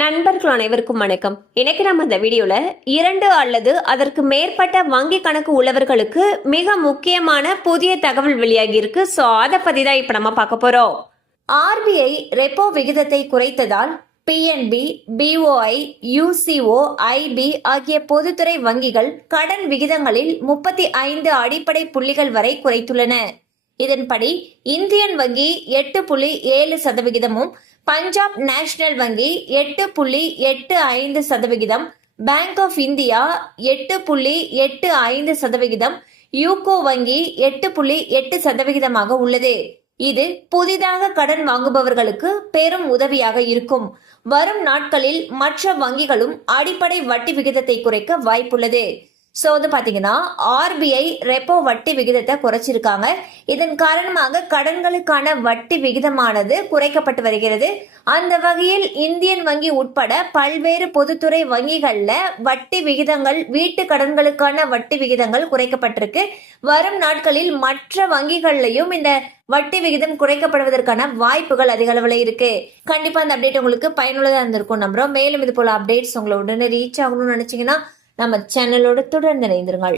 நண்பர்கள் அனைவருக்கும் வணக்கம். இன்னைக்கு நம்ம இந்த வீடியோல 2 அல்லது அதற்கு மேற்பட்ட வங்கி கணக்கு உள்ளவர்களுக்கு மிக முக்கியமான புதிய தகவல் வெளியாகி இருக்கு. சோ அதை பத்தி தான் இப்ப நம்ம பார்க்க போறோம். ஆர்பிஐ ரெப்போ விகிதத்தை குறைத்ததால் பிஎன்பி, பிஓஐ, யூசிஓ, ஐபி ஆகிய பொதுத்துறை வங்கிகள் கடன் விகிதங்களில் 35 அடிப்படை புள்ளிகள் வரை குறைத்துள்ளன. இதன்படி இந்தியன் வங்கி 8.7%, பஞ்சாப் நேஷனல் வங்கி 8.85%, பேங்க் ஆஃப் இந்தியா 8.85%, யூகோ வங்கி 8.8% உள்ளது. இது புதிதாக கடன் வாங்குபவர்களுக்கு பெரும் உதவியாக இருக்கும். வரும் நாட்களில் மற்ற வங்கிகளும் அடிப்படை வட்டி விகிதத்தை குறைக்க வாய்ப்புள்ளது. ஸோ பாத்தீங்கன்னா ஆர்பிஐ ரெப்போ வட்டி விகிதத்தை குறைச்சிருக்காங்க. இதன் காரணமாக கடன்களுக்கான வட்டி விகிதமானது குறைக்கப்பட்டு வருகிறது. அந்த வகையில் இந்தியன் வங்கி உட்பட பல்வேறு பொதுத்துறை வங்கிகள்ல வட்டி விகிதங்கள், வீட்டு கடன்களுக்கான வட்டி விகிதங்கள் குறைக்கப்பட்டிருக்கு. வரும் நாட்களில் மற்ற வங்கிகள்லையும் இந்த வட்டி விகிதம் குறைக்கப்படுவதற்கான வாய்ப்புகள் அதிக அளவில் இருக்கு. கண்டிப்பா அந்த அப்டேட் உங்களுக்கு பயனுள்ளதா இருந்திருக்கும் நம்புறோம். மேலும் இது போல அப்டேட்ஸ் உங்களை உடனே ரீச் ஆகணும்னு நினைச்சீங்கன்னா நம்ம சேனலோட தொடர்ந்து இணைந்திருங்கள்.